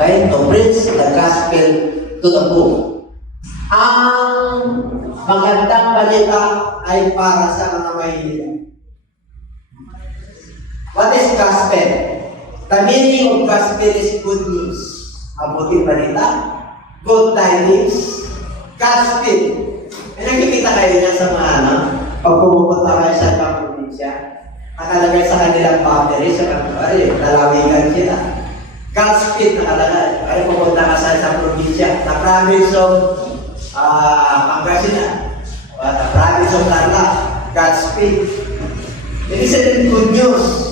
Okay? To preach the gospel to the poor. Ang magandang balita ay para sa mga mahihirap. What is gospel? The meaning of gospel is good news. Mabuting balita, good tidings, gospel. Ay nakikita kayo niya sa mga pag pumupunta kayo sa ibang probinsya, nakalagay sa kanilang battery, sa kantuari, lalawigan sila. Gospel nakalagay. Ay pupunta ka sa isang probinsya, the province of Pangasinan, the province of Tarlac, gospel. Ibig sabihin good news.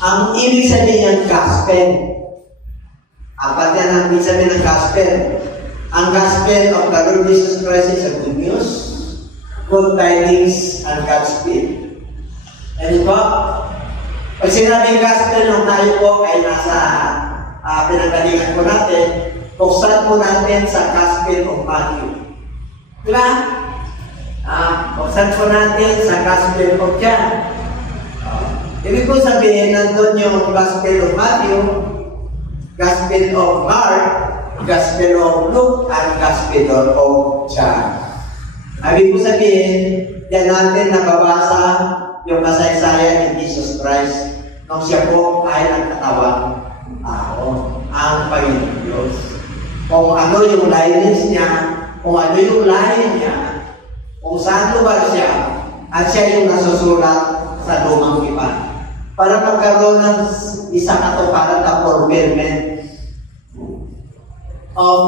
Ang ibig sabihin ng gospel. Apat yan ang ibig sabihin ng gospel. Ang gospel of the Lord Jesus Christ is a good news, good tidings, and gospel. Ano po? Pag sinabing gospel nung tayo po ay nasa pinagalingan po natin, buksan po natin sa gospel of Matthew. Diba? Buksan po natin sa gospel of John. Ibig ko sabihin, nandun yung Gospel of Matthew, Gospel of Mark, Gospel of Luke, and Gospel of John. Ibig ko sabihin, yan natin nababasa yung kasaysayan ni Jesus Christ nung siya po ay nagkatawang tao, ang Panginoon Diyos. Kung ano yung lineage niya, kung ano yung line niya, kung saan lugar siya, at siya yung nasusulat sa lumang tipan. Para magkaroon ng isang katuparan na fulfillment of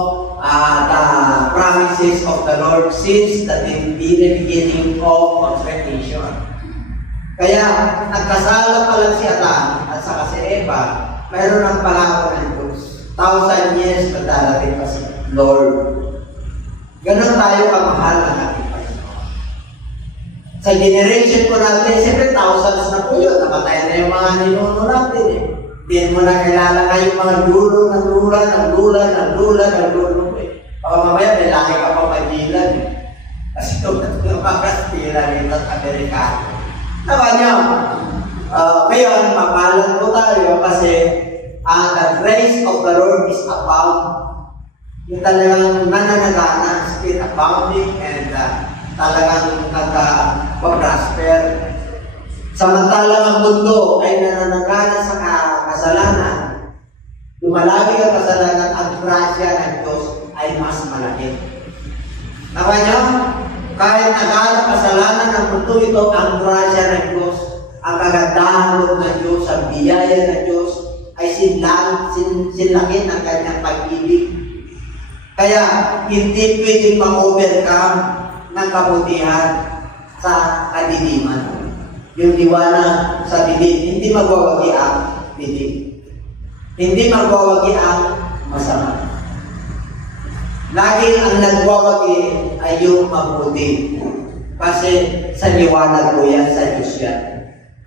the promises of the Lord since the beginning of creation. Kaya, nagkasala pa lang si Adan at saka si Eva, mayroon ng pangako ng Diyos. 1,000 years na darating pa si Lord. Ganon tayo kamahal ng ating Panginoon. Sa generation po natin, siyempre thousands na po yun. Namatay na yung mga ninuno natin eh. Hindi mo na kilala kayo mga dulo ng lula, ng lula, ng lula, ng lula eh. Baka mamaya may laki ka pa magilan eh. Kasi ito mga Kastila nito at Amerikano. Tama niyo? Ngayon, mapalan po tayo kasi the grace of the Lord is abound. Yung talagang nananagana, still abounding and talagang nagpa-prosper. Samantalang ang mundo ay nananagana sa kasalanan, lumalagi ang kasalanan, ang grasya ng Diyos ay mas malaki. Nawa niyo? Kahit nagana kasalanan ng mundo ito, ang grasya ng Diyos, ang kagandahan ng Diyos, ang biyaya ng Diyos, ay sinlaki ng kanyang pag-ibig. Kaya, hindi pwedeng ma-overcome ng kabutihan sa kadiliman. Yung liwanag sa dilim, hindi magwawagi ang dilim. Hindi magwawagi ang masama. Laging ang nagwawagi ay yung mabuti. Kasi sa liwanag po yan, sa Diyos yan.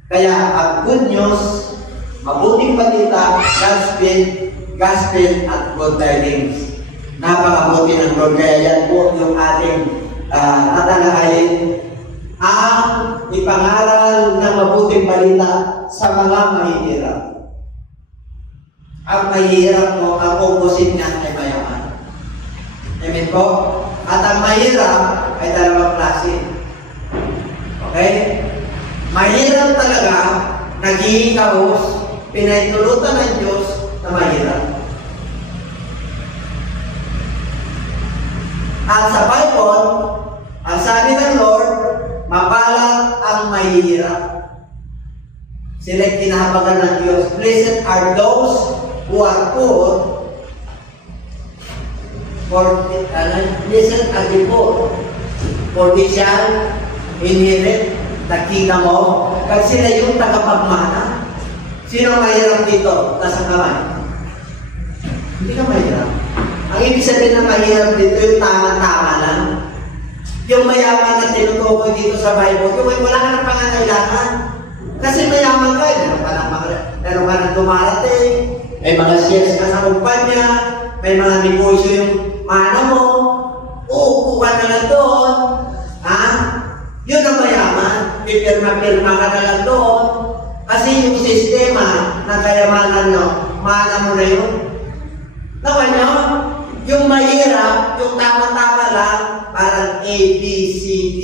Kaya ang good news, mabuting balita, gospel at good tidings. Napakabuti ng Lord. Kaya yan po yung ating tatalakayin ang ipangaral ng mabuting balita sa mga mahihirap. Ang mahihirap mo, ang opposite niya ay mayaman. Amen po? At ang mahirap ay dalawang klase. Okay? Mahirap talaga, nagiging kahos, pinaitulutan ng Diyos na mahirap. At sa Bible, ang sabi ng Lord, mapalad ang mahihirap. Sila'y tinahabagan ng Diyos. Blessed are those who are poor, blessed are the poor, for they shall inherit the kingdom of God. Sila yung tagapagmana. Sino mahirap dito? Nasa kamay. Hindi ka mahirap. Ang ibig sabihin ng mahirap dito, yung tama-tama lang. Yung mayaman na tinutukoy dito sa Bible, yung wala ka ng pangangailangan. Kasi mayaman ka, meron ka ng dumarating, may mga shares ka sa kumpanya, may mga negosyo yung mana mo, uupo ka na lang doon, ha? Yun ang mayaman, pipirma-pirma ka na lang doon. Kasi yung sistema ng kayamanan nyo, mana mo na yun. Nakuha nyo? Yung mahirap, yung tama-tama lang, parang A, B, C, D.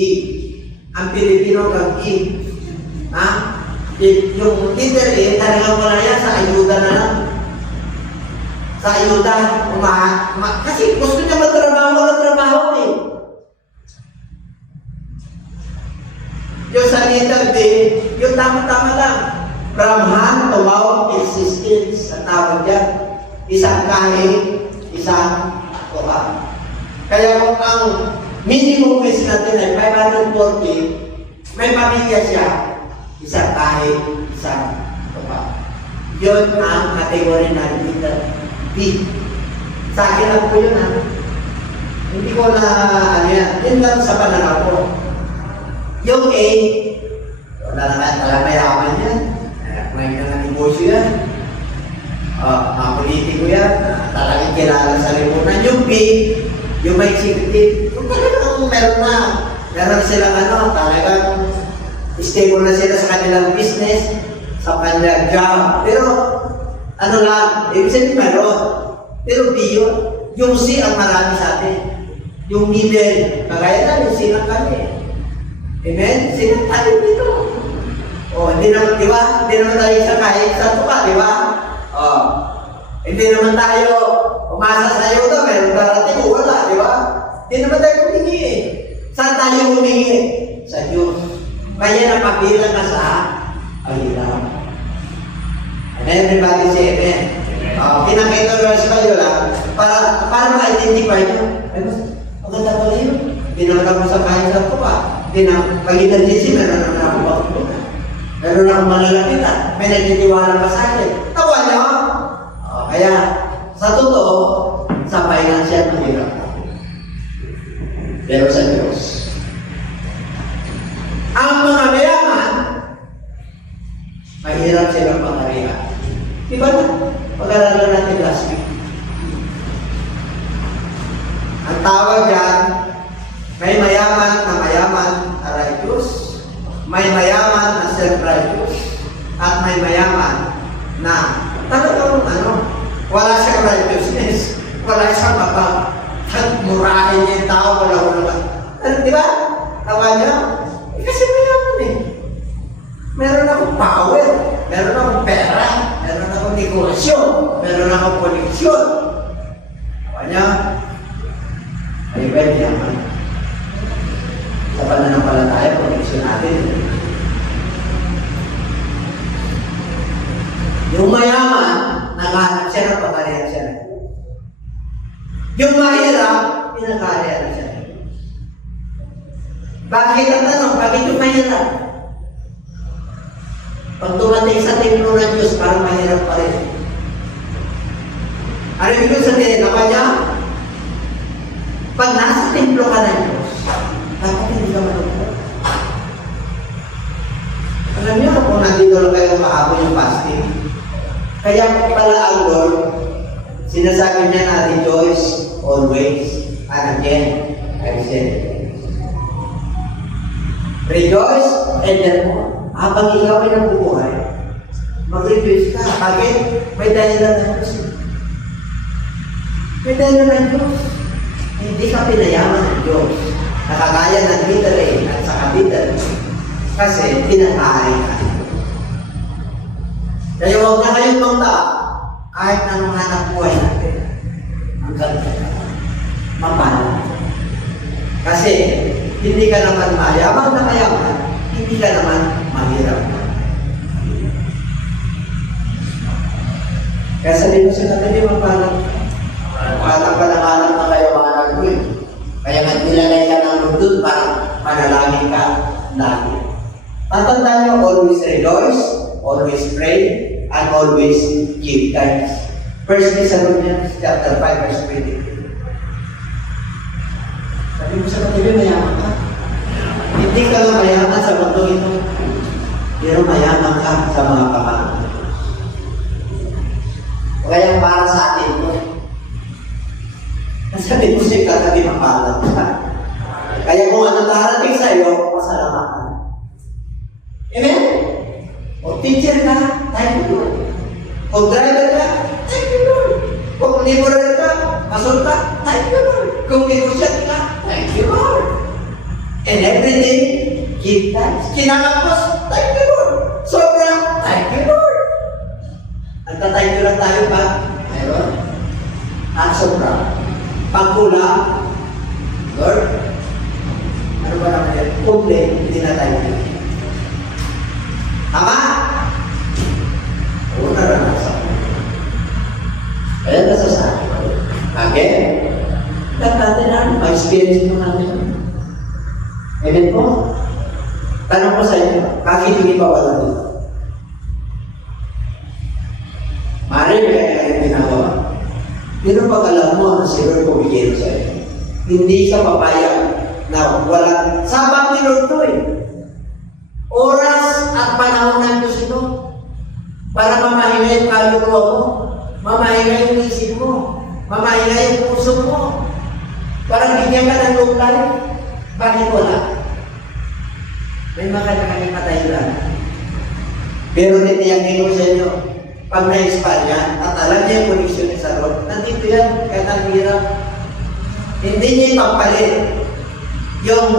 Ang Pilipino kag-E. Ha? Yung leader A, talagang wala yan, sa ayuda na lang. Sa ayuda, kasi gusto niya magtrabaho eh. Yung sa leader B, yung tama-tama lang. From hand to mouth existence, ang tawag yan. Isang kahit, isang tuwa. Kaya kung ang minimum wage natin ay 540, may pamilya siya, isang kahit, isang tuwa. Yun ang kategory na leader B. Sa akin lang po yun ha. Hindi ko na, ano yan, yun lang sa pananaw ko. Yung A, wala naman, talagang mayaman yan. May mga negosyo yan. Mga politiko yan. Talagang kilala sa lipunan. Yung B, yung may executive, yung talagang meron silang talagang stable na sila sa kanilang business, sa kanilang job. Pero, ibig sabihin meron. Pero B yun. Yung C ang marami sa atin. Yung middle, kagaya na, yung C lang kami. Amen? Silang tayo dito. Hindi naman, di ba? Hindi naman tayo sa kahit sa tuka, di ba? Hindi naman tayo umasa sa iyo to, meron darating o wala, di ba? Hindi naman tayo humingi eh. Saan tayo humingi? Sa Diyos. Kaya napabilang ka sa pahirap. And everybody say amen. Pinakita ko sa kayo lang, para ma-identify nyo. Ay, mas, maganda pala yun. Hindi naman ako sa kahit sa tuka. Pag-inan din siya, meron naman ako bakit. Meron akong malalapitan. May nagtitiwala pa sa akin. Tawa niyo? Kaya, sa totoo, sa financial mahirap. Pero sa Diyos. Ang mga mayaman, mahirap silang pangarihan. Diba na? Pag-aralan natin last week. Ang tawag yan, may mayaman na righteous, may mayaman na self-righteous, at may mayaman na talagang wala siyang righteousness, wala siyang murahin niya yung tao, wala. Di ba? Tawa niya? Kasi mayaman eh. Meron akong power, meron akong pera, meron akong negosyo, meron akong koneksyon. Tawa niya? Ay, ba yung yaman? Sa pananampalataya, koneksyon natin. Yung mayaman, nakahanap siya ng pagkarihan siya. Yung mahirap, pinagkarihan siya. Bakit ang tanong? Bakit yung mahirap? Pag tumating sa templo ng Diyos, parang mahirap pa rin. Ano yung sabihin? Naman niya? Pag nasa templo ka ng Diyos, dapat hindi ka malungkot. Alam niyo kung nandito lang kayo kahapon yung fasting, kaya pala ang Lord, sinasabi niya na rejoice always, and again, I said, rejoice and therefore, habang ikaw ay nabubuhay, mag-rejoice ka. Bakit? May dahilan ng Diyos. May dahilan ng Diyos. Hindi ka pinayaman ng Diyos. Nakakaya ng leader at saka leader. Kasi pinakahari ka. Kaya huwag na kayong mangta. Kahit anong hanap buhay natin. Hanggang mapala. Kasi hindi ka naman mayaman na mayaman. Hindi ka naman mahirap. Kaya sabihin mo sa natin yung mapala. Palang-palang na kayo mga nagawin. Kaya nga nilalay ka ng lundod para manalangin ka lagi. Tatandaan nyo, always rejoice, always pray, and always give thanks. 1 Thessalonians chapter 5, verse 20. Sabi mo sa katibi, mayaman ka. Hindi ka lang mayaman sa mundo ito, pero mayaman ka sa mga pamahal. Kaya para sa atin ito, sabi mo siya katabi mapalat ka. Kaya kung ano darating sa iyo, pasalamatan. Amen? O teacher ka, thank you Lord. O driver ka, thank you Lord. Kung liburan ka, masulta, thank you Lord. Kung negosyat ka, thank you Lord. And every day, give thanks. Kinakapos, thank you Lord. Sobrang, thank you Lord. Nagta-thank you lang tayo pa. Ayun. At sobrang. Pagkulang, Lord, ano ba naman yan? Kumple, hindi na tayo. Tama? Oo, naranasan. Kaya nasasabi ko. Again, natin na, ma-experience mo natin. Amen po? Tanong ko sa inyo, bakit hindi pa wala dito? Mari, kaya kayong ginagawa. Pero pag alam mo na si Lord pumigil sa iyo, hindi ka papayag na wala. Sabang ni Lord to eh. Oras at panahon ng Diyos ito para mamahingay yung kaluluwa mo, mamahingay yung isip mo, mamahingay yung puso mo, para bigyan ka ng long life. Bakit wala? May makakanyang katayuran. Pero titiyakin ko sa inyo, pag na-expand yan, at alam niya yung connection niya sa Lord, nandito yan, kahit ang hirap. Hindi niya ipapalit yung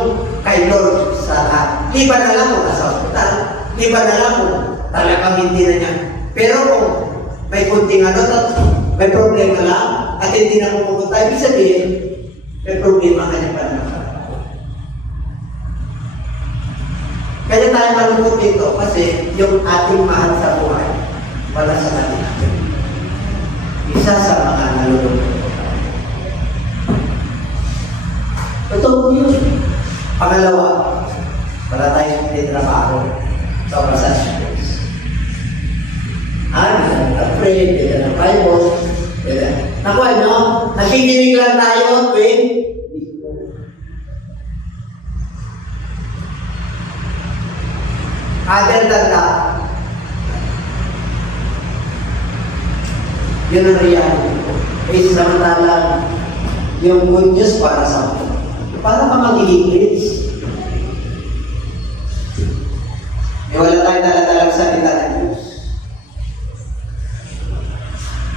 kay Lord sa lahat. Liba na lang kung nasa hospital, liba na lang kung talagang hindi na niya. Pero kung may kunting ano, may problema lang, at hindi na pupunta, ibig sabihin, may problema ka niya pa naman. Kaya tayo malungkot dito kasi yung ating mahal sa buhay, wala sa kanila. Isa sa mga nalulungkot. Totoo yun. Pangalawa, wala tayong trabaho sa pasasyon. Afraid, pwede ng Bible, pwede. Naku, ano? Nakikinig lang tayo, twin. Other than that, yun ang reality ko. Eh, samantalang yung good news para sa akin. Para ka magiging rich. Eh, wala tayo talagang salita ng Diyos.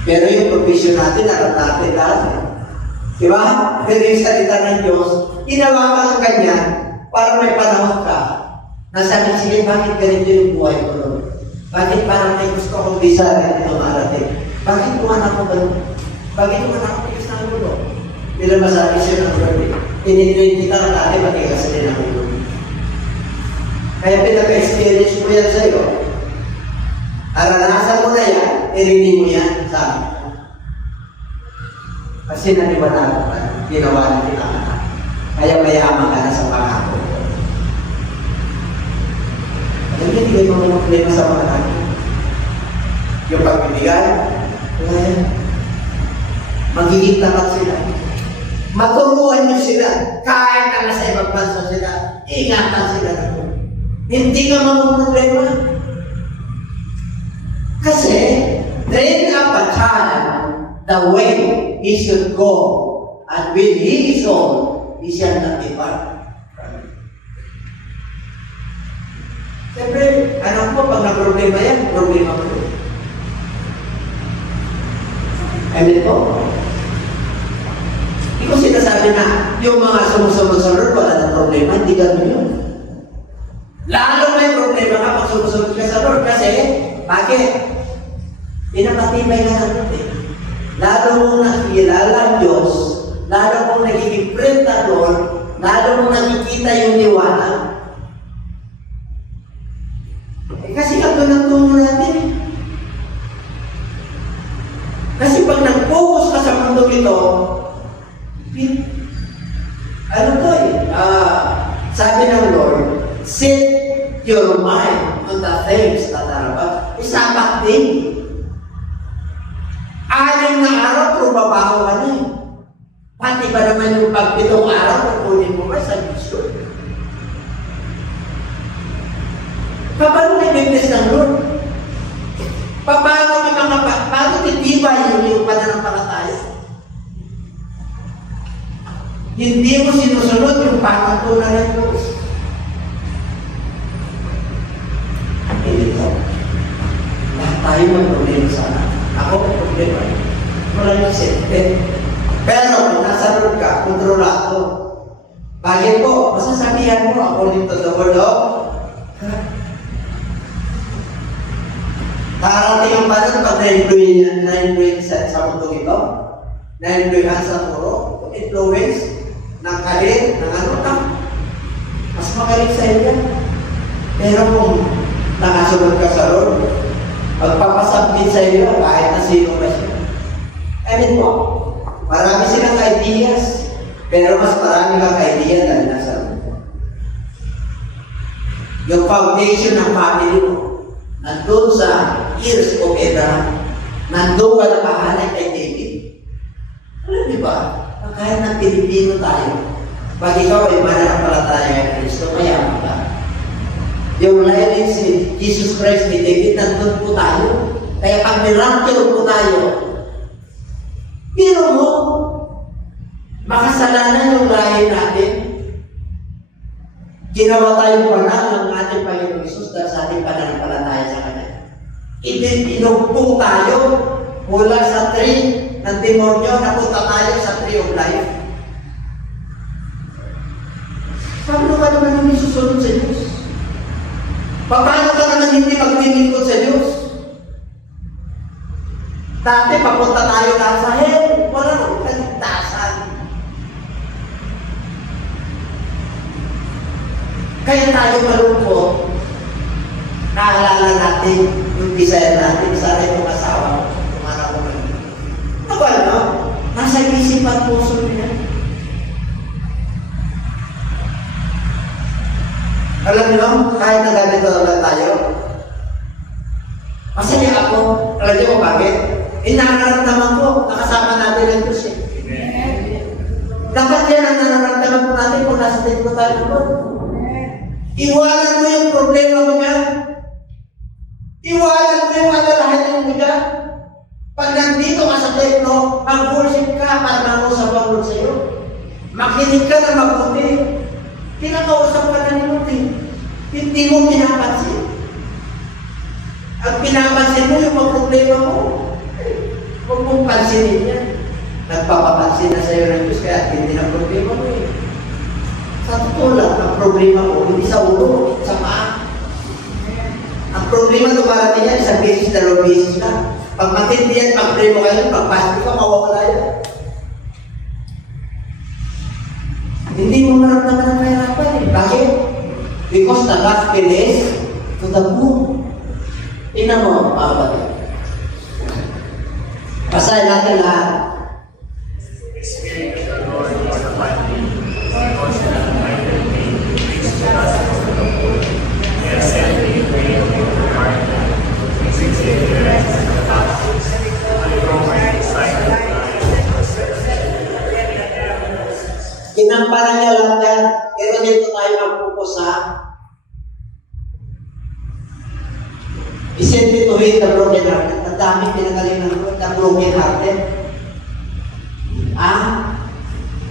Pero yung provision natin, alam natin dati. Diba? Pero yung salita ng Diyos, ginawa ka ng ganyan para may panahon ka. Nasabi, sige, bakit ganito yung buhay ko nun? Bakit parang may gusto akong visa rin ito marating? Bakit kumanak ko ganun? Bakit kumanak ko tigas ng ulo? Bila masabi siya ng Lord, tinitrain kita na dati, matigas din ang ulo. Kaya pinaka-experience ko yan sa'yo. Aranasan mo na yan, irinig mo yan sa amin. Kasi naniwala ka, ginawa na tinakanak. Kaya mayaman ka na sa pangako. Hindi kayo mga problema sa mga natin. Yung pagbibigay, magiging tapat sila. Maturuan nyo sila. Kahit na nasa ibang bansa sila, ingatan sila na po. Hindi ka mga problema. Kasi, train up a child the way he should go. And when he is old, he shall not depart. Siyempre, anak mo, pag na-problema yan, problema mo. Amen po? Hindi ko sinasabi na yung mga sumusunod sa Lord, wala ng problema, hindi gano'n yun. Lalo may problema ka pag sumusunod ka sa Lord. Kasi, bakit? Pinapatibay ka ng Lord eh. Lalo mong nakikilala ang Diyos, lalo mong nagiging friend ng Lord, lalo mong nakikita yung liwanag. Kasi ito ng tungo natin. Kasi pag nag-focus ka sa mundo ito, ano to eh, sabi ng Lord, set your mind on the things that are above. Isapat din. 6 na araw, trumabaho ka na eh. Pati ba naman yung pag-pitong araw, kukunin mo ba sa mission? Paano may bibis ng Lord? Paano titibay yung pananampalataya? Hindi mo sinusunod yung pangatunan ng Diyos. Hindi ko. Lahat tayo may problema sana. Ako may problema. Wala yung sente. Pero kung nasa Lord ka, kontrolado. Bakit po? Masasabihan mo according to the word of God. Nakarating ang balon pag na-influence sa mundo ito. Na-influence sa puro. Influence ng kalit, ng ano ka. Mas magaling sa iyo. Pero kung nakasunod ka sa Lord, magpapasabit sa iyo kahit na sino ba siya. I mean po, marami silang ideas, pero mas marami kang idea dahil nasa Lord. Yung foundation ng family mo, nandun sa years of Abraham, nandun ka nakahanay kay David. Alam niyo ba, kahit na Pilipino tayo, pag ikaw ay mananampalataya kay Kristo, mayaman ka. Yung lineage ni Jesus Christ ni David, nandun po tayo. Kaya pag miracle po tayo, pero mo, makasalanan yung lahi natin. Ginawa tayong banal ng ating Panginoon Jesus dahil sa ating pananampalataya sa Kanya. Inugpong tayo mula sa tree ng demonyo, napunta tayo sa tree of life. Paano ka naman hindi susunod sa Diyos? Paano ka naman hindi maglilingkod sa Diyos? Dati papunta tayo na sa hell, wala nang kaligtasan. Kaya tayo malungkot, naalala natin yung desire natin, sana yung asawa, yung anak ko na. Ako ano? Nasa isip at puso niya. Alam niyo, kahit na ganito lang tayo, masaya ako. Alam niyo kung bakit? Nararamdaman ko, nakasama natin ang Diyos eh. Dapat yan ang nararamdaman ko natin kung nasa dito tayo po. Iwanan mo yung problema mo niya. Iwanan mo yung alalahanin mo niya. Pag nandito ka sa templo, mag-worship ka para mo sa Panginoon sa iyo. Makinig ka na mabuti. Pinakausap ka na ni Lord eh. Hindi mo pinapansin. Ang pinapansin mo yung mga problema mo. Huwag mong pansinin yan. Nagpapapansin na sa iyo ng Diyos, kaya hindi na problema mo eh. Sa totoo lang, ang problema mo, hindi sa ulo, sa paa. Ang problema dumarating yan, isang beses, dalawang beses na. Pag matindihan, pag-pray mo kayo, pag-pasti ka, mawawala yan. Hindi mo maramdaman ang kahirapan eh. Bakit? Because the gospel is to the moon. Tingnan mo, mga kapatid. Basahin natin lahat. Ginamparan niya lahat yan. Pero dito tayo mag-focus sa Isipin to hate the broken hearted. Ang daming pinagaling ng broken hearted.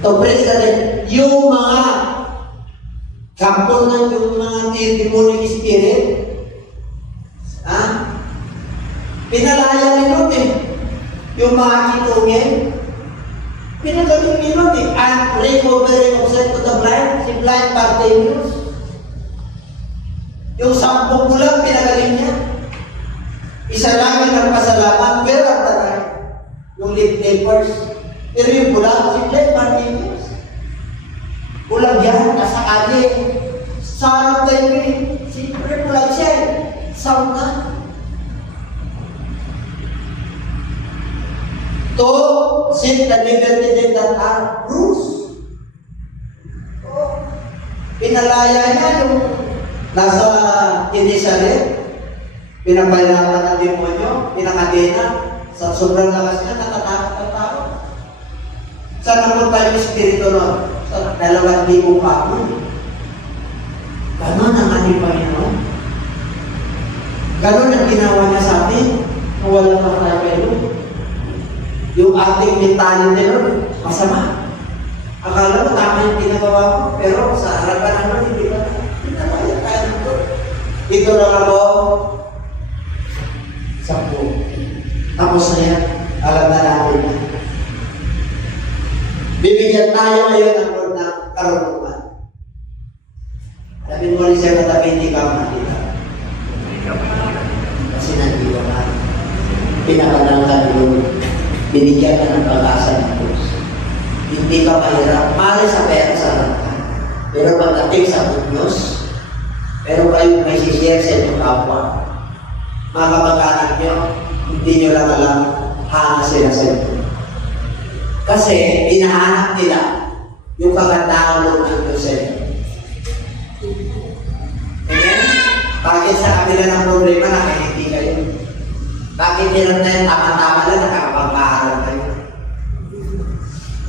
To praise the Lord. Yung mga kampon ng yung mga demonic spirit, pinalaya ni Lord eh. Yung mga kitungin, pinagaling ni Lord eh. And recovering of sight to the blind, si blind Bartimaeus. Yung 10 bulan, pinagaling niya. Isa lang yung nagpasalamat, pero at the time, yung lip tapers. Pero yung bulan, si blind Bartimaeus. Bulag yan, kasakali. Sarap tayo eh. Siyempre bulag siya eh. Sound na. To set the liberty that are bruised. Pinalaya niya yung nasa Genesaret, pinapahirapan ng demonyo, pinakadena, sa sobrang lakas niya, natatakot ang tao. Saan napunta yung espiritu nun? Sa 2,000 pako. Ganon ang ating Panginoon. Ganon ang ginawa niya sa atin, kung wala pa tayo kayo. Yung ating mentality nun, masama. Akala mo tama yung ginagawa ko, pero sa harapan naman, hindi ba? Hindi na kaya tayo nito. Ito lang ako, 10. Tapos na yan. Alam na natin. Bibigyan tayo ngayon ng Lord ng karunungan. Sabi mo rin siya katabi, hindi ka makita. Kasi nandito ka. Pinakanal ka ni Lord. Binigyan ka ng pag-asa ng Diyos. Hindi ka mahirap. Mali sa pera sa rangka. Pero pagdating sa good news, pero kayo may sishare sa inyong kapwa. Mga kamag-anak nyo, hindi nyo lang alam, hanga sila sa inyo. Kasi, hinahanap nila yung pagkatao ng Diyos sa inyo. Amen? Bakit sa kabila ng problema, nakikiti kayo? Bakit nilang tayo tama-tama lang, nakakapag-aaral kayo?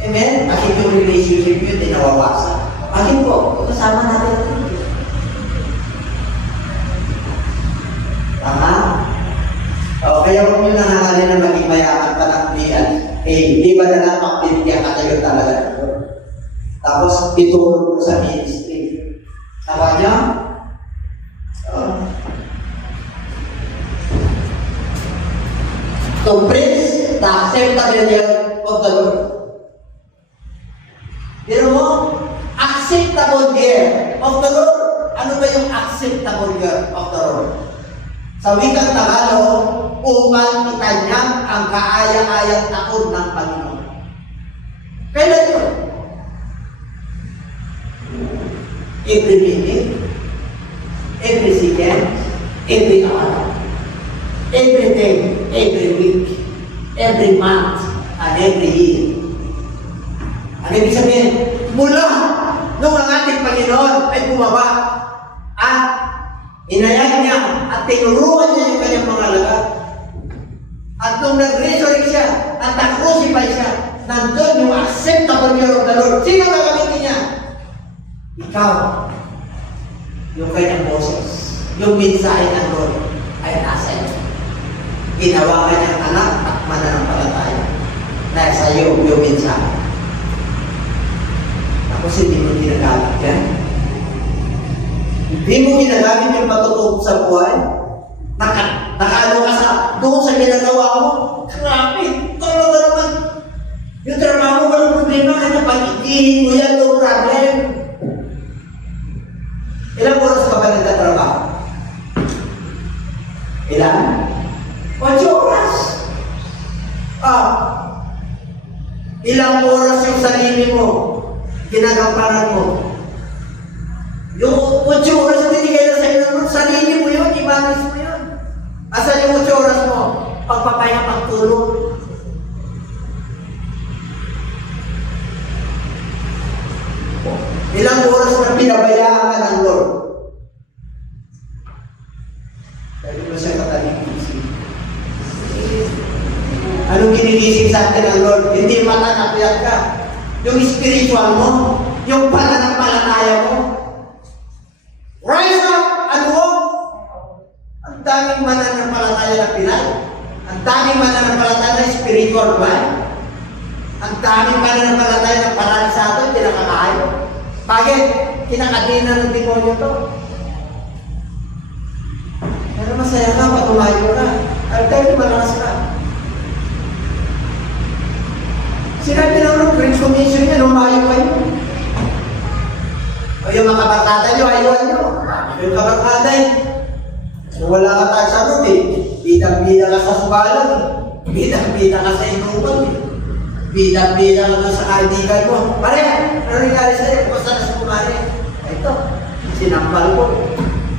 Amen? Bakit yung relationship yun, di nawawasan? Bakit po? Kasama natin ito. Tama? O, kaya huwag nyo nangangalin na maging mayaman panaklian. Di ba na lang magbibigyan ka tayo talaga ito? Tapos, ituro mo sa ministry. Tama niya? To preach the acceptable year of the Lord. Pero mo, acceptable year of the Lord. Ano ba yung acceptable year of the Lord? Sa wikang Tagalog, upang itanyag ang kaaya-ayang taon ng Panginoon. Kailan yun? Every minute, every second, every hour, every day, every week, every month, and every year. Ano ibig sabihin? Mula nung ang ating Panginoon ay bumaba at inayag niya at tinuruan niya yung kanyang mga alagad. At nung nag-resurrect siya at nag-crucify siya, nandun yung acceptable year of the Lord. Sino gagamitin niya? Ikaw. Yung kanyang boses. Yung mensahe ng Lord ay nasa iyo. Ginawa ka niyang anak at mananampalataya. Nasa iyo yung mensahe. Tapos hindi mo ginagamit yan. Hindi mo ginagamit yung patutog sa buhay. Nakaano ka sa doon sa ginagawa mo. Grabe, talaga naman. Yung trabaho mo, walang problema ka na pag-ikihin mo yan, no problem. Ilang oras ka ba nagtatrabaho? Ilan? 8 oras. Ilang oras yung sarili mo, ginagamparan mo. Yung 8 oras na binigay na sa'yo ng sarili mo yun, i-manage mo yun. Asan yung 8 oras mo? Pagpapahinga, pagtulog. Ilang oras na pinabayaan ka ng Lord? Sabi mo siya kataling-isip. Anong ginigising sa atin ng Lord? Hindi matanapiyat ka. Yung spiritual mo, yung pananampalataya mo. Rise up and walk. Ang daming mananampalataya na Pinay. Ang daming mananampalataya na spiritual life. Ang daming mananampalataya na paralisado, hindi nakakahayo. Bakit? Kinakadina ng demonyo to. Pero masaya ka, patumayo ka. At tayo malakas ka. Sinabi lang ng Great Commission niya, lumayo kayo. O yung mga kabarkada nyo, ayuan nyo. Yung kabarkada kung wala ka tayo sa room bidang-bida ka sa subalan, bidang-bida ka sa inuman, bidang-bida ka sa kaibigan mo. Pare, ano nangyari sa'yo? Basta na sa kumari. Ito, sinampal ko.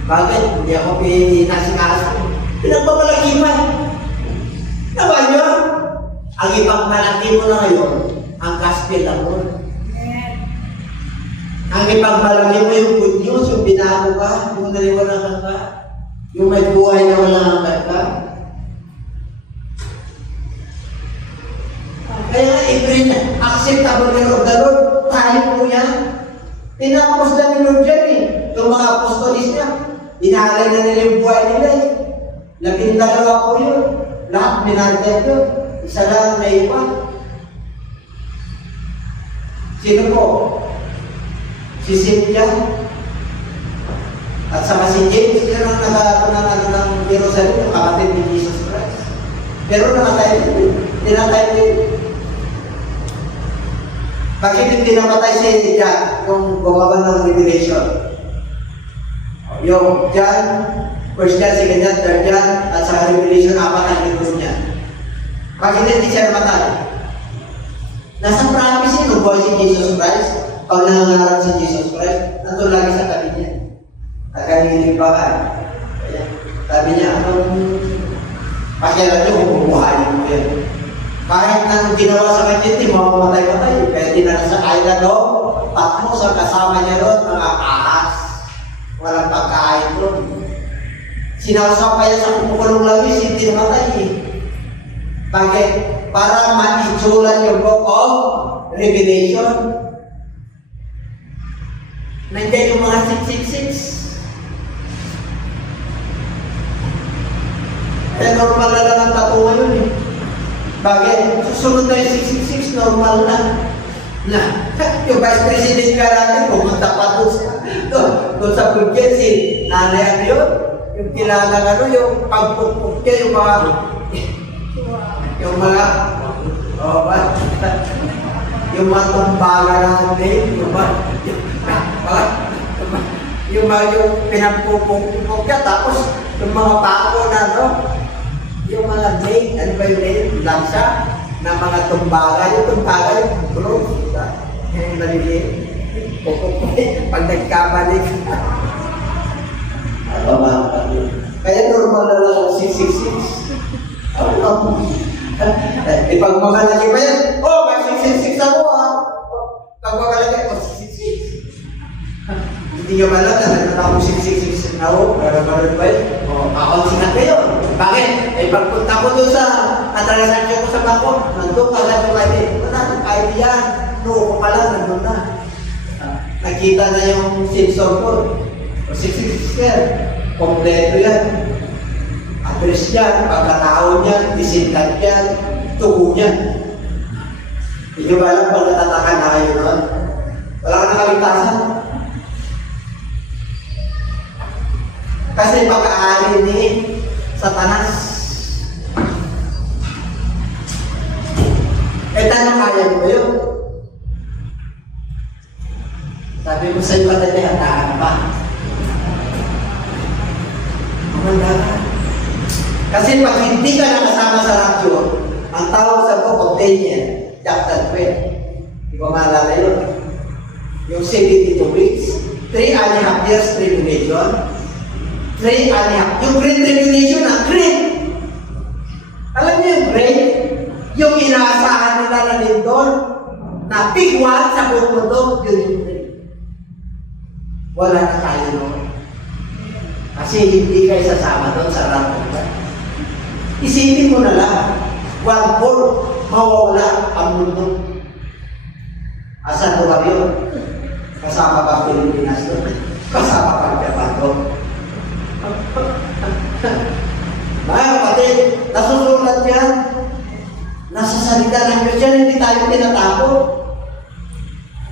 Bakit? Hindi ako pinasikaso. Pinagpapalakipan. Naman nyo? Ang ipagmalaki mo na ngayon, ang gospel ng Lord. Ang ipagmalaki mo yung good news, yung binago ka, yung naliwanagan ka, yung may buhay na wala hanggan ka. Kaya every acceptable year of the Lord, tayo po yan. Tinapos na ni Lord dyan yung mga apostolis niya. Inaalay na nila yung buhay nila 12 po yun. Lahat minanted yun. Isa lang na iwan. Sino po? Si Cynthia. At saka si James, sila nang nag-aato ng Jerusalem, yung kapatid ni Jesus Christ. Pero nakatayo din. Tinatay din. Bakit hindi namatay si John, yung gumawa ng Revelation? Yung John, First John, Second John, Third John, at sa Revelation, 4 ang libro niya. Bakit hindi siya namatay? Nasa prophecy, nung buhay si Jesus Christ, pag nangangarap si Jesus Christ, nandun lagi sa tabi niya. Nagkanilimbakan. Sabi niya, pakialam niyo kung bubuhayin mo yan. Kahit nang ginawa sa kanya, hindi mo mamatay-matay. Kaya dinala sa island doon, Patmos ang kasama niya doon, mga ahas. Walang pagkain doon. Sinasapa niya sa kumukulong labis, hindi namatay eh. Bakit? Para ma-isulan yung book of Revelation. Nandiyan yung mga 666. Kaya normal na lang ang tattoo ngayon eh. Bakit? Susunod na yung 666, normal na. Yung Vice President ka natin, pumunta pa doon sa Pugyet, nanay ano yun? Yung kilala ano, yung pagpupuk niya, yung mga, yung mga tumbaga natin, yung pinagpupuk niya, tapos yung mga pako na, no? Yung mga date, ano ba yung name? Lansa, na mga tumbaga, yung bro, yung maliliit. Pag nagkabalik. Kaya normal na lang 666. Pag makalaki pa yan, may 666 ako Pag makalaki, 666. Hindi nyo malam na nagtatapong 666 na ako, para ba yun? Kakonsingat kayo. Bakit? Pagpunta ko doon sa transaction ko sa bangko, nandun ka lang yung ID. Wala nang ID yan. Noong ko pa lang, nandun na. Nakita na yung sensor ko. 666 yan. Kompleto yan. Address yan, pagkataon yan, disintan yan, tubo yan. Hindi nyo ba alam kung natataka na kayo noon? Wala ka nakaligtasan. Kasi pag-aari ni Satanas. Tanong kaya mo yun? Sabi mo sa'yo ka na niya, tahan pa. Mamanda ka. Kasi pag hindi ka nakasama sa rapture, ang tawag sa book of Daniel, chapter 12. Hindi ko maalala yun. Yung 72 weeks, 3.5 years tribulation, 3.5. Yung great tribulation, great. Alam niyo yung great? Yung inaasahan nila na din doon, na big one sa buong mundo, yun yung great. Wala na tayo noon. Kasi hindi kayo sasama doon sa rapture. Isipin mo na lang, 1/4 mawawala ang mundo. Asan mo kami yun? Kasama ba Pilipinas doon? Kasama pa Japan doon? Mga kapatid, nasusulat yan. Nasa salita ng Diyos yan, hindi tayo tinatapos.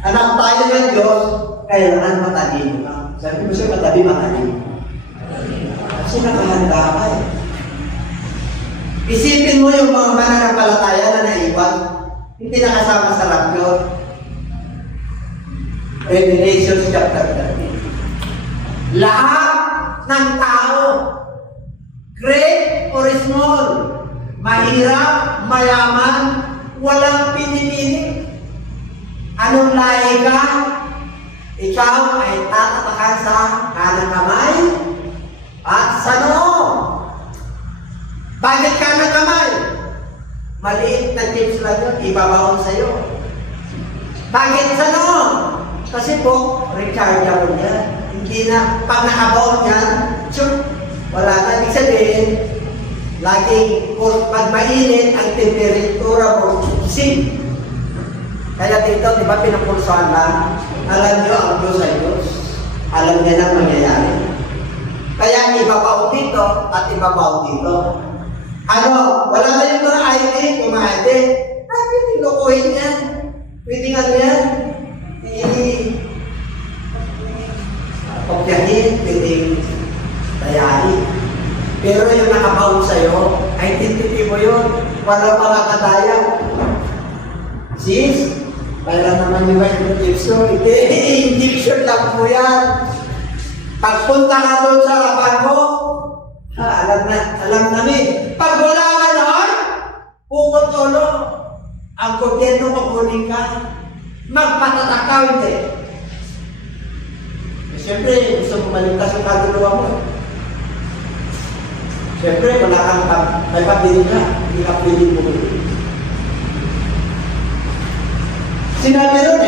Anak tayo ng Diyos, kailangan matalino ka. Sabi mo siya, matabi matalino. Kasi nakahanda ka eh. Isipin mo yung mga mananampalataya na naiwan, hindi nakasama sa rapture. Revelation chapter 13. Lahat ng tao, great or small, mahirap, mayaman, walang pinipili. Anong lahi ka? Ikaw ay tatatakan sa kanang kamay at sa noo. Bakit kanang kamay? Maliit na tips lang yun, ibabaon sa'yo. Bakit sa noo? Kasi po, rechargeable yan. Hindi na, pag nakabaon yan, wala na. Ibig sabihin, laging, pag mainit, ang temperatura mo, sing. Kaya dito, di ba, pinapulsuhan lang? Alam nyo, ang Diyos ay Diyos. Alam niya na mangyayari. Kaya ibabaw dito at ibabaw dito. Ano? Wala na yung mga ID, yung mga ID. Pwede lukuhin yan. Pwede nga yan. Pagyahin, pwede dayahin. Pero yung nakabaon sa'yo, identity mo yun. Wala pa nakataya. Sis, kaya naman yung injection. Hindi, injection lang po yan. Pagpunta ka doon sa bangko, alam na ni. Pag wala ka doon, pukot ulo, ang gobyerno kukunin ka. Magpatatakaw, hindi. Siyempre, gusto mo maligtas yung kaluluwa mo. Siyempre, wala kang may pabili ka. Hindi ka pwede bumili. Sinabi ron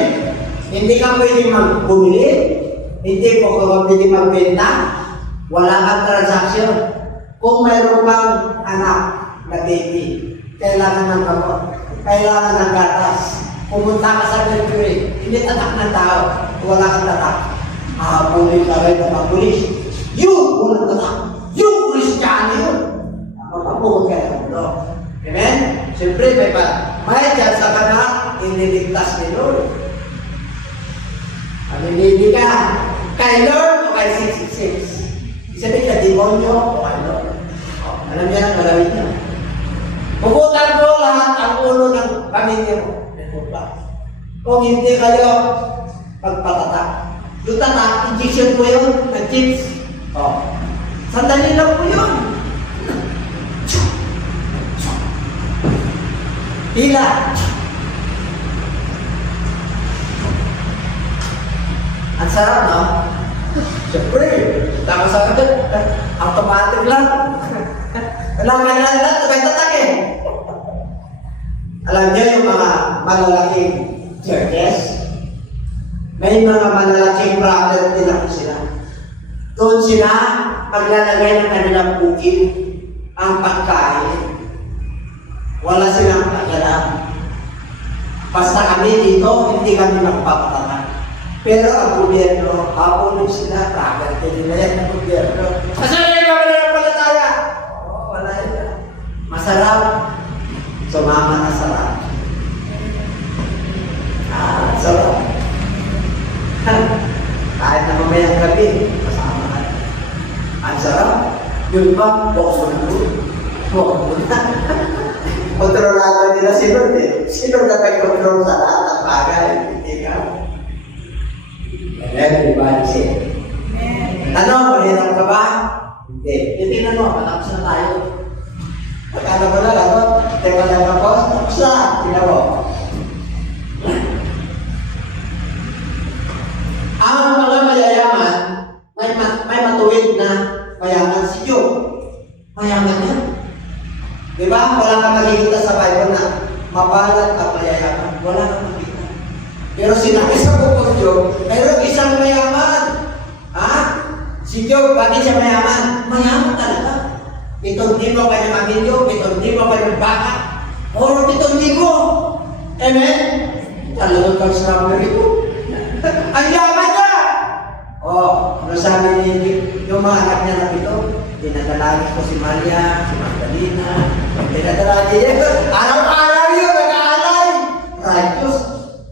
hindi ka pwede bumili, hindi po ka pwede magbenta, wala kang transaksyon. Kung mayroon kang anak na baby, kailangan ng gamot, kailangan ng gatas. Pumunta ka sa mercury, hindi tatak ng tao, wala kang tatak. Hahabulin ka rin ng mga pulis. Yun, walang tatak. Yung Kristiyano yun. Magpapunod ka ng mundo. Amen? Siyempre, may dyan sa kanak, iniligtas ni Lord. Aminin ka, kay Lord o kay 666. Isabihin ka, demonyo o kay Lord. Alam niya ang galawin niya. Puputan ko lahat ang ulo ng pamilya mo. Kung hindi kayo pagpatatak. Yung tatak, injection po yun, nag-chips. Sandali lang po yun. Hila. Ang sarap, no? Siyempre, tama sa akin, automatic lang. Wala nga lang, tatak eh. Alam niyo yung mga malalaking churches, may mga malalaking brother din ako sila. Doon sila maglalagay ng kanilang bukid, ang pagkain. Wala silang pagkalam. Basta kami dito, hindi kami magpapatakan. Pero ang gobyerno, hapunin sila, brother din nila yan ang gobyerno. Masarap yung kami na pala tayo. Wala yun. Masarap. Sumama na sarap. Sarap. Kahit na mamayang gabi, kasama ka. Ang sarap. Yun ba, bokso na doon. Bokso na. Kontrolado nila si Lord eh. Si Lord na kontrol sa lahat ng bagay. Hindi ka. Everybody say. Ano, mahirap ka ba? Hindi. Hindi na no, matapos na tayo. Pagkano mo lang ako, teka lang ako, tapos na, tinawa. Ang mga mayayaman, may matuwid na mayaman si Job. Mayaman yan. Diba? Wala kang makikita sa Bible na mabalat at mayayaman. Wala kang makikita. Pero sinabi sa bukod Job, mayroong isang mayaman. Ha? Si Job, bakit siya mayaman? Mayaman talaga. 7,000 kanyang pamilyo, 7,000 kanyang baka, o 7,000. Amen? Talagang kang strawberry ko. Ang yaman ka! Ano sabi ni yung mga anak niya na pito? Dinadalagin ko si Maria, si Magdalena, dinadalagin niya. Araw-araw yun, nag-aalay! Righteous.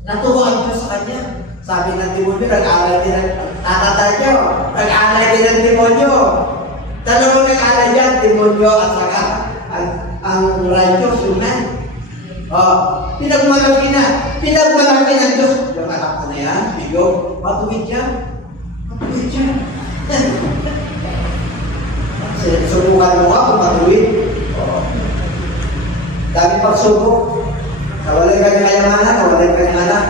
Natuwa ang Diyos sa kanya. Sabi ng demonyo, nag-aalay din ang tatatay niyo. Nag-aalay din ang demonyo. Dalawang nag-aalay dyan, demonyo at saka ang righteous, human. Pinagmalaki na. Pinagmalaki ng Diyos. Yung anak ko na yan, Job, matuwid yan. Matuwid yan. Subukan mo nga kung matuwid. Dami pagsubok. Nawalay ka ng kayamanan, nawalay ka ng anak.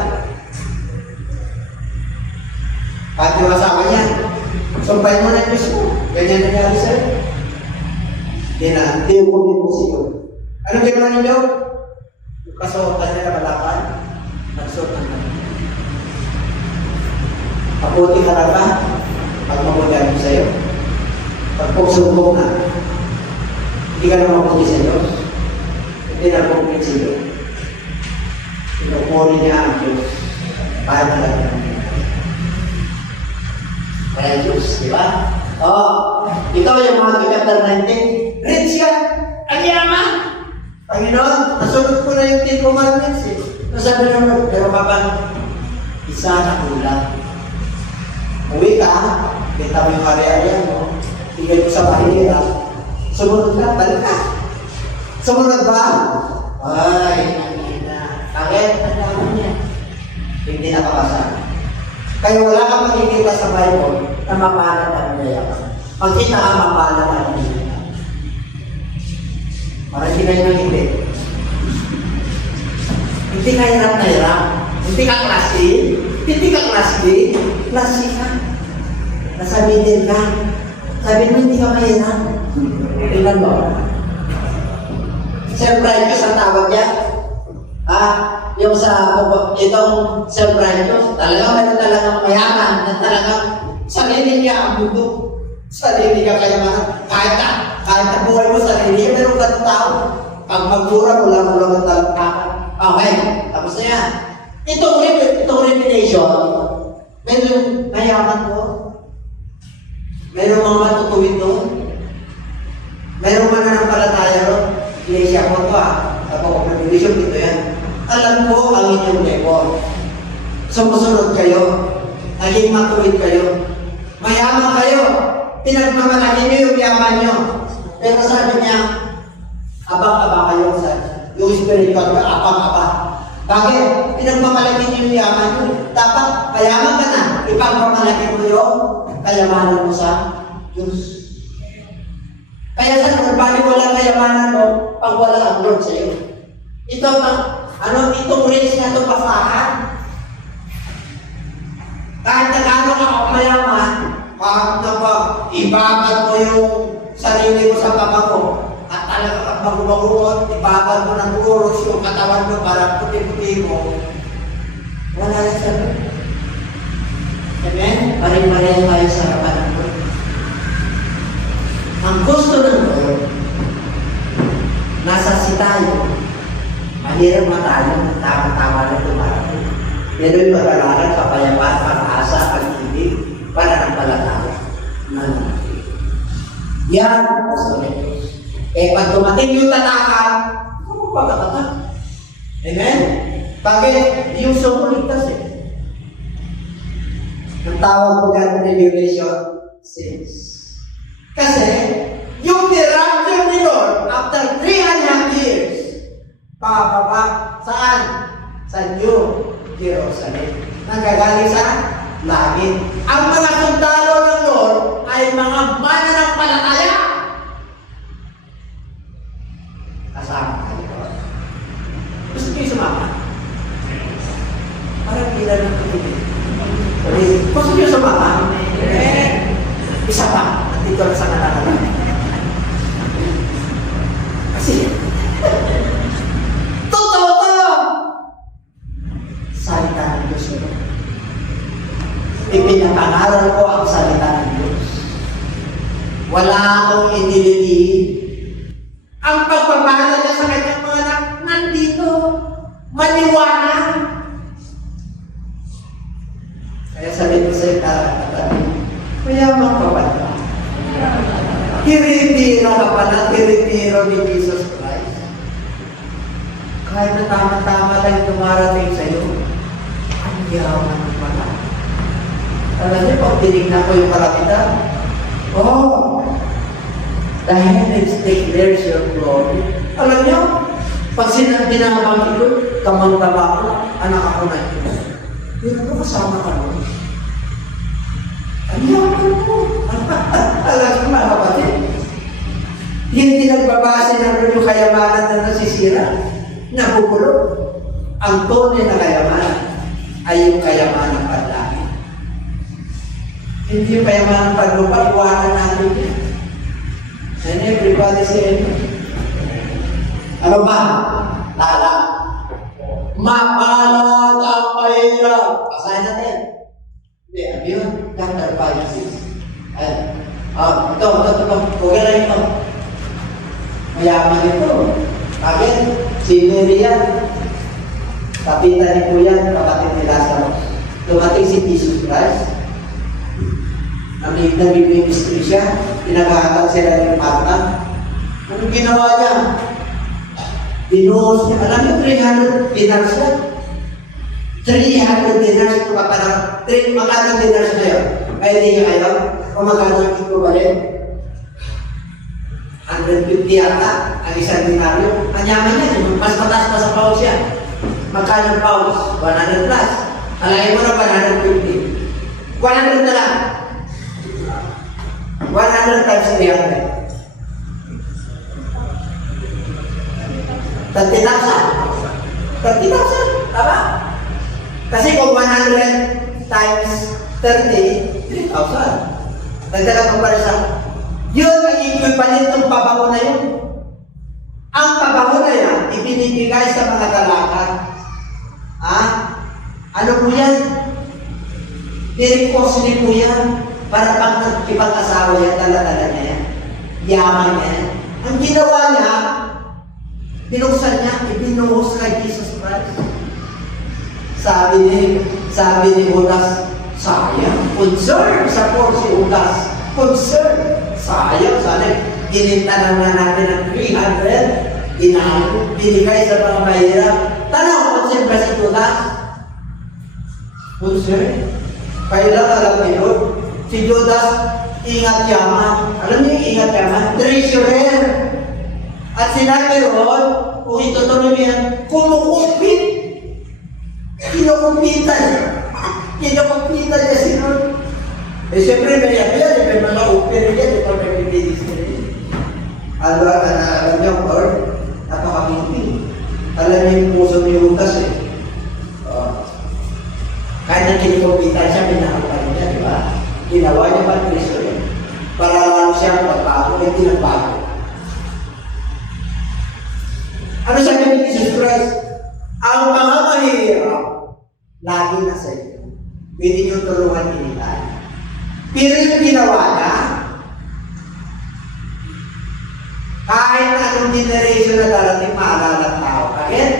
Pati yung asawa niya. Sumpay mo na yung Diyos mo. Ganyan nangyari sa'yo. Hindi ko din mo siyo. Anong ginawa ninyo? Yung kasuotan niya na malapan, nagsuotan na. Mabuti ka na ba? Pag mabuti mo sa'yo. Pag pugsubok na, hindi ka na mabuti sa Diyos. Hindi na mabuti sa Diyos. Pinupuri niya ang Diyos. Paano na lang? Kaya Diyos, di ba? Ito yung mga chapter 19. Rich yan! Ang yaman! Panginoon, nasunod ko na yung 10 commandments eh. Nasabi naman, pero kapag isa na kulang. Uwi ka, kita mo yung area-area mo, tigil mo sa bahira, sumunod ka, balik ka. Sumunod ba? Ay, nangyina. Bakit? Ang dami niya. Hindi nakabasa. Kaya wala kang makikita sa Bible na mapalad ang mayaman. Pagkita ka mapalad ang mayaman. Parang hindi kayo hindi. Hindi ka hirap na hirap. Hindi ka klase. Hindi ka klase. Klase ka. Nasa middle ka. Sabi mo hindi ka mahirap. Tingnan mo. Self-righteous ang tawag niya. Yung sa itong self-righteous, talagang meron talagang mayaman na talagang sarili niya ang mundo. Sarili ka kayamanan. Kahit na buhay mo sarili niya, meron ka ng tao. Pag magmura, wala mo lang ang talagpakan. Okay, tapos na yan. Itong revelation, meron mayaman ko. Meron mga matutuwid doon. Meron mananampalataya doon. Iglesia ko ito Tapos revelation dito yan. Alam ko ang inyong level. Sumusunod kayo. Naging matuwid kayo. Mayaman kayo. Pinagmamalaki niyo yung yaman niyo. Pero sabi niya, abang-abang kayo sa yung spiritual ka, abang-abang. Bakit? Pinagmamalaki niyo yung yaman niyo. Dapat, mayaman ka na. Ipagmamalaki mo yung kayamanan mo sa Diyos. Kaya sa bali wala kayamanan mo pag wala ang Lord sa iyo. Ito itong race na ito pasahan. Kahit na gano'n ka mayaman, ibabad mo yung sarili mo sa pamako. At talaga kang magubagubot, ibabad mo ng uros yung katawan mo para puti-puti mo. Wala na sa Lord. Amen? Paring-paring tayo sa harapan ng Lord. Ang gusto ng Lord, nasa si tayo, mahirap tayo, tama-tama na tumarating. Pero yung maralaran, kapayapaan, pag-asa, pag-ibig, pananampalataya. Yan, gusto ng Diyos. Pag dumating yung tatakan, ano pagkakata? Amen? Bakit? Yung sumuligtas Ang tawag ko yan, Revelation 6. Kasi, yung rapture ni Lord, after 3.5 years, pababa, saan? Sa New Jerusalem. Nanggagaling sa langit. Ang mga sundalo ng Lord ay mga mananampalataya. Kasama kayo. Gusto niyo sumama? Parang pila ng pagiging. Gusto niyo sumama? Isa pa. Dito lang sa kanalaman. Kasi, totoo to! Salita ng Diyos ito. Ipinapangaral ko ang salita ng Diyos. Wala akong inililihin. Ang pagpapahalaga niya sa kanyang mga anak, nandito. Maniwanag. Kaya sabi ko sa'yo, mayaman ka ba ito? Tiritira ka pala, tiritiro ni Jesus Christ. Kahit na tama-tama lang tumarating sa'yo, ang yaman mo pala. Alam niyo, pag tinignan ko yung kalapitan, the heavens declares your glory. Alam niyo, pag dinabang ito, kamang-taba ko, anak ako na ito. Yun ako kasama ka nun. Ang yaman mo. Alam niyo mga kapatid, hindi nagbabase na yung kayamanan na nasisira, nabubulok. Ang tunay na kayamanan ay yung kayamanan panlangit. Hindi yung kayamanan panlupa, iwanan natin yan. And everybody say, ano ba? Lala. Mapalad ang mahirap. Pasahin natin. Hindi, ano yun? Chapter 5, 6. Ito. Huwag na ito. Mayaman ito. Bakit? Si Maria, kapitan ni Kuya, kapatid ni Lazarus. Dumating si Jesus Christ. Nag-ministry siya. Pinag-aakal sila ng pata. Anong ginawa niya? Binuhos niya. Alam niyo, 300 dinars siya. 300 dinars ito ka parang magkano dinars na yun? Kaya hindi niya kayo? Kung magkano ang equivalent? 150 yata ang isang denaryo. Ang yaman niya, mas mataas pa sa pounds yan. Magkano pounds? 100 plus. Alagay mo na 150. 100 na lang. 100 times 300. 30,000. 30,000. Tama? Kasi kung 100 times 30, 3,000. Nagdagan mo para sa yun ang equivalent ng pabango na yun. Ang pabango na yan, ibinibigay sa mga dalaga. Ano po yan? Very costly po yan. Para pang nagkipag-asawa yan, dala-dala niya yan. Yaman niya yan. Ang ginawa niya, binuksan niya, ibinuhos kay Jesus Christ. Sabi ni Judas, sayang. Concern sa poor si Judas. Concern. Sayang, sana gininta naman natin ang 300, binigay sa mga mahirap. Tanong, concern ba si Judas? Concern. Kailan alam niyo, si Judas, ingat yaman. Alam niyo yung ingat yaman? Treasurer. At sinabi ron, kung itutuloy yan, kumukupit. Kinukumpitan. Kinukumpitan niya si Lord. Eh, siyempre, may yan, may mga opera yan, ito may bibilis na rin. Alam niyo, Lord, napakabinti. Alam niyo yung puso ni Judas eh. Kahit na kinukumpitan siya, pinakapan niya, di ba? Ginawa niya ba Kristo yun? Para lalo siya magbago, hindi nagbago. Ano sabi ni Jesus Christ? Ang mga mahirap, lagi na sa inyo. Pwede niyo tulungan initan. Pero yung ginawa niya, kahit anong generation na darating, maalala ng tao. Bakit?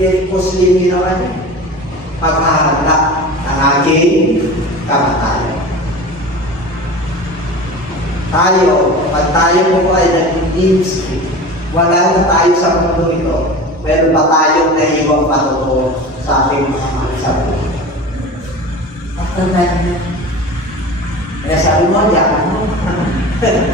Very costly yung ginawa niya. Paghahala ng aking kamatayan. Pag tayo po ay nag-ministry, wala na tayo sa mundo ito. Meron ba tayong naiwang patuto sa ating mga sa buhay? After that, kaya sabi mo, yakan mo.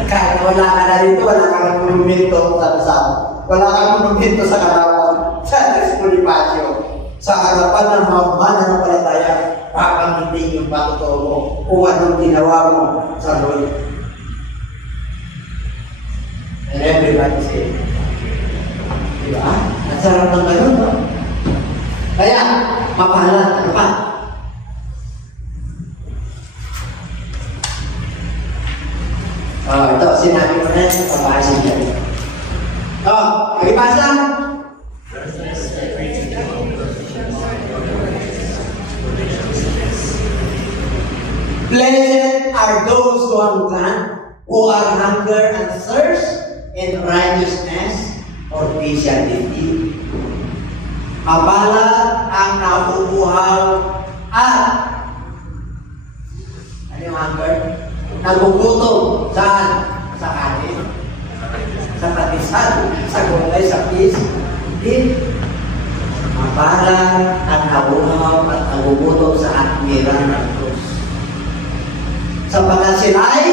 Kahit wala ka na rito, wala ka na monumento wala ka monumento sa karawan, sa Espolipasyo. Sa harapan ng mga mananampalataya, papanggitin yung patuto mo kung anong ginawa mo sa Lord. And everybody say, diba? Ang sarap ng ganun, no? Kaya, mapahalan, ano pa? Ito, sinabi ko na yung kapasa niya. Magipasa? Blessed are those who are hunger and thirst in righteousness, for they shall be filled. Mabalad ang nabubuhaw at ano yung hunger? Nagugutom. Saan? Sa kanin. Sa patisan. Sa gulay. Sa fish. Hindi. Mabalad ang nabubuhaw at nagugutom sa atmiran ng Diyos. Sapagkat sila ay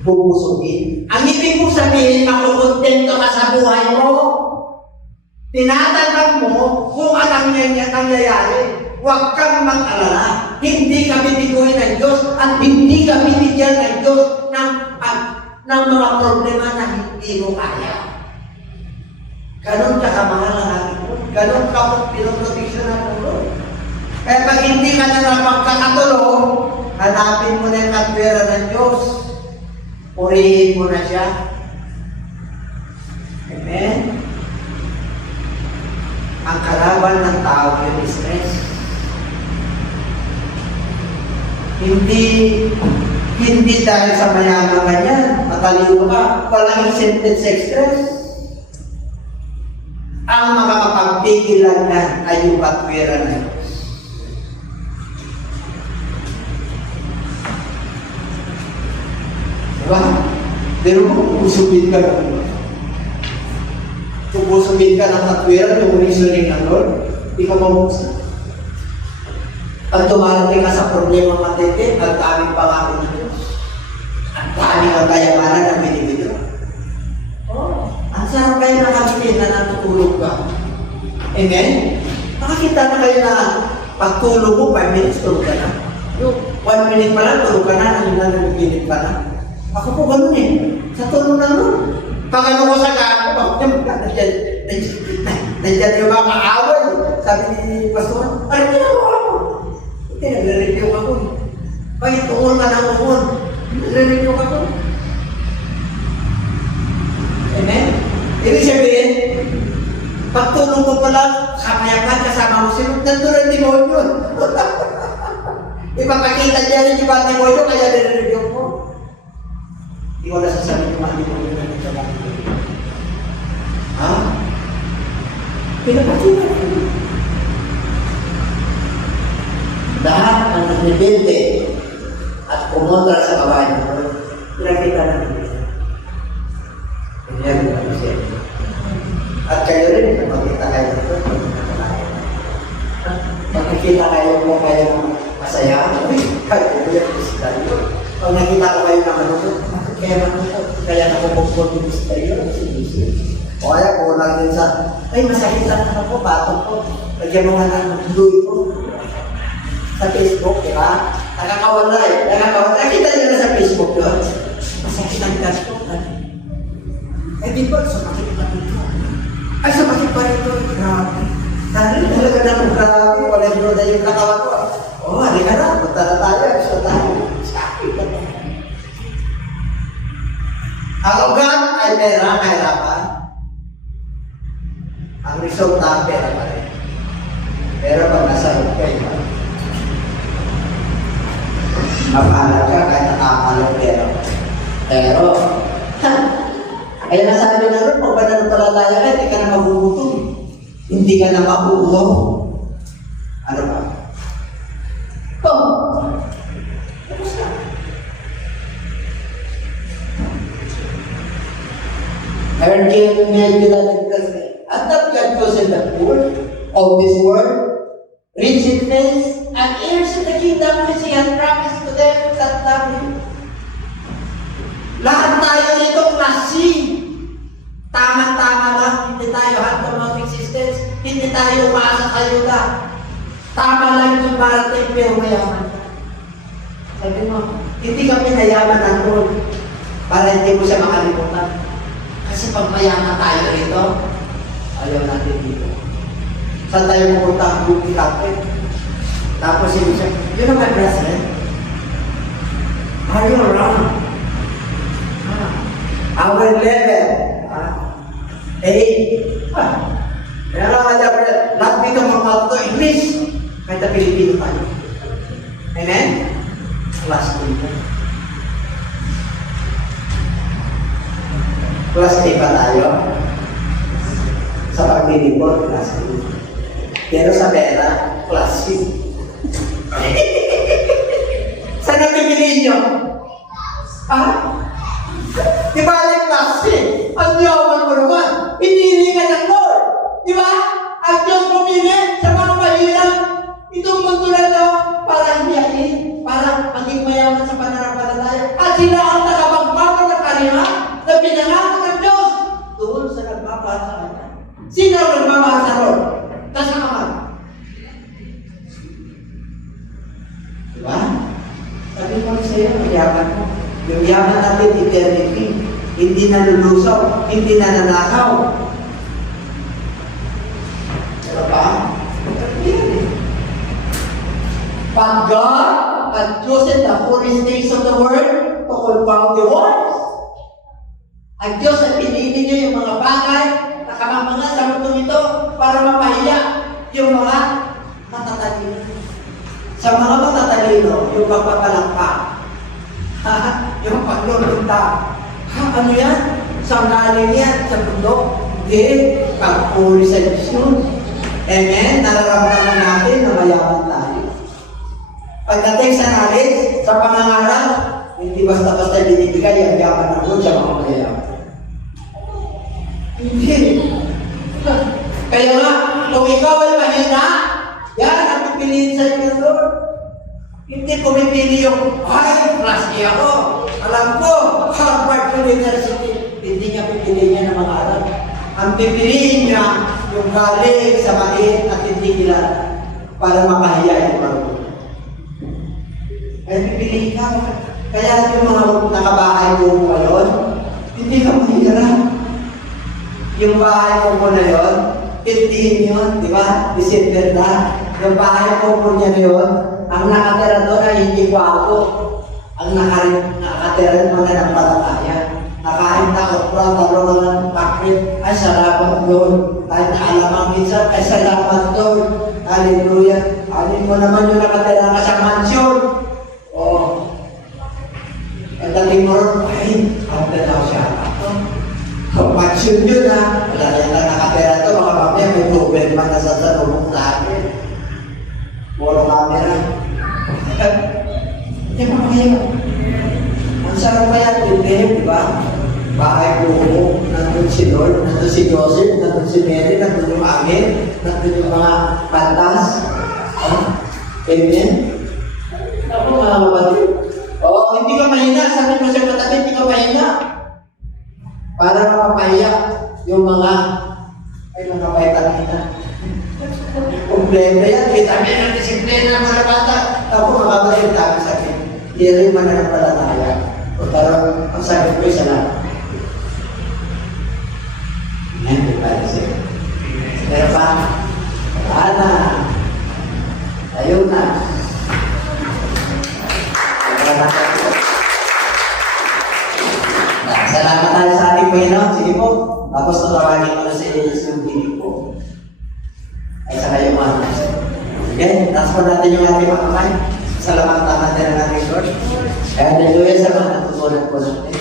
bubusugin. Ang ibig mong sabihin, makukontento ka sa buhay mo. Tinatanggap mo kung anong nangyayari. Huwag kang mag-alala. Hindi ka bibiguin ng Diyos at hindi ka bibigyan ng Diyos ng mga problema na hindi mo kaya. Ganon ka kamahal ang ating Lord. Ganon ka pinoproteksyon ng Lord. Kaya pag hindi ka na napagkakatulong, hanapin mo na yung katwera ng Diyos. Purihin mo na siya. Amen? Ang kalaban ng tao yung stress. Hindi dahil sa mayaman ka niyan, matalino ka, walang incentive sa stress. Ang makakapagpigilan na ay yung katwera ng Diyos. Diba? Pero kung usupin ka ng katwera, yung reasoning ng Lord, di ka mamuksa. Pag tumarating ka sa problema matindi, ang daming pangako ng Diyos. Ang daming ang kayamanan ng binibigyan. Ang sarap kayo nakakita na natutulog ka. Amen? Nakakita na kayo na pagtulog mo, 5 minutes tulog ka na. Yung 1 minute pa lang, tulog ka na, nanginginig ka na. Ako po ganun eh. Sa tulog na nun. Pag ano ko sa kako, nandiyan yung mga kaaway. Sabi ni Pastor, ano ginagawa mo? Hindi, nagre-review ako. Bakit uon ka ng uon? Nagre-review ako. Amen? Ibig sabihin, pagtulog ko pa lang, kamayapan kasama mo sino, nandun ang demonyo. Ipapakita niya rin yung mga demonyo, kaya nire-review ko. Hindi ko nasasabi yung mga demonyo na nagsasabi ko. Ha? Pinapakita ko. Lahat ang nagbibinte at kumontra sa kabayan, pinakita natin. Yan ang siya. At kayo rin, makita kayo dito. Makikita kayo mo kayo ng masaya. Kayo yung misteryo. Pag nakita ko kayo naman ito, kaya naman ito. Kaya nakupagpag yung misteryo. O kaya kung lang din sa, ay masakit lang ako, batong ko. Lagyan mo nga ng gluy ko. Sa Facebook, di ba? Nakakawala eh. Nakakawala. Nakita niyo na sa Facebook yun. Masakit ang gasto. Eh di ba, sumakit pa dito. Ay, sumakit pa dito. Grabe. Dahil talaga naman grabe. Wala yung na yung nakawan ko. Oh, halika na. Punta na tayo. Gusto tayo. Sakit na tayo. Ang ugat ay pera, kahirapan. Ang resulta, pera pa rin. Pero pag nasa loob kayo, mapahalag ka kahit nakakalang pera pa rin. Pero, kaya nasabi na rin, pag pananampalataya ka, hindi ka na mabubuto. Hindi ka na mabuuwaw. Ano ba? Tapos na. Meron kayo medyo lalagkas eh. At that God goes in the poor of this world, rich in faith, and heirs in the kingdom which He has promised to them that love Him. Lahat tayo nito klase. Tama-tama lang, hindi tayo handle of existence, hindi tayo umaasa sa ayuda. Tama lang yung marating pero mayaman ka. Sabi mo, hindi ka pinayaman ng Lord para hindi mo siya makalimutan. Kasi pag mayaman tayo rito, ayaw natin dito. Saan tayo pupunta ang buki kapit? Tapos yun siya, you know my president? Are you around? Our level, kaya nga lahat dito magmatuto English, kahit na Pilipino tayo. Amen? Class 3 pa. Class 3 pa tayo. Sa paglilipot, class 3. Pero sa pera, class 6. Saan napipiliin nyo? Di ba ang klase? Ang yaman mo naman. Pinili ka ng Lord. Di ba? Ang Diyos pumili sa mga mahirap. Itong mundo na ito para hiyain, para maging mayaman sa pananampalataya. At sila ang nakapagpapa ng karima na pinangako ng Diyos doon sa nagmamahal sa Kanya. Sino ang nagmamahal sa Lord? Kasama. Di ba? Sabi ko sa iyo, mayaman mo. Yung yaman natin, eternity, hindi na lulusaw, hindi na nanakaw. Diba ba? But God had chosen the foolish things of the world to confound the wise. Ang Diyos ay pinili niya yung mga bagay na kamamanga sa mundo ito para mapahiya yung mga matatalino. Sa mga matatalino, yung pagpapalakpak. Yung paglulunta. Ano yan? Sa galing yan? Sa bundok? Hindi. Pagpuli sa Diyos yun. Amen? Nararamdaman natin na mayaman tayo. Pagdating sa knowledge, sa pangangarap, hindi basta-basta binibigay ang yaman ng Lord sa mga mayayaman. Hindi. Kaya nga, kung ikaw ay mahina, yan ang pipiliin sa iyo ng Lord. Hindi pumipili yung, ay, class A ako. Alam ko, Harvard University. hindi niya pipiliin niya na mangarap. Ang pipiliin niya yung galing sa maliit at hindi kilala para makahiya yung marunong. Kaya pipiliin ka. Kaya yung mga nakabahay mo ngayon, hindi ka mahirap. Yung bahay mo na yun, 15 yun, di ba? December na. Yung bahay mo niya na yun, ang nakatira doon ay hindi kwapo. Ang nakatira mo na ng palataya. Nakain na okra, talong ng bakit, ay salamat doon. Kahit na alamang minsan, ay salamat doon. Hallelujah. Alin mo naman yung nakatira ka sa mansyon. Oh. Ang dating mo rin, ay, ang tanaw siya. Mansyon yun ha. Wala yan lang nakatira to, baka mamaya may tubig man nasasalubong sa akin. Puro camera. Hindi ba kayo? Ang sarap pa yan, di ba? Bahay buo, nandun si Lord, nandun si Joseph, nandun si Mary, nandun yung angin, nandun yung mga pantas. Amen? Ako mga kapatid. Hindi ka mahina. Sabi mo sa katabi, hindi ka mahina. Para makapahiya yung mga vitamina. Problema yan. Vitamina, disiplina ng mga bata. Ako makabalik tayo sa akin. Hindi rin mananampalataya. O parang ang sabi ko isa lang. Hindi pa rin siya. Pero pa, wala na. Ayaw na. Salamat tayo sa ating Panginoon. Sige po. Tapos tatawagin ko na si Jesus yung binig po. Ay sa kayo mga. Okay? Tapos po natin yung ating mga kamay. Salamatan natin ang ating Lord. Kaya hallelujah sa mga natutunan po natin.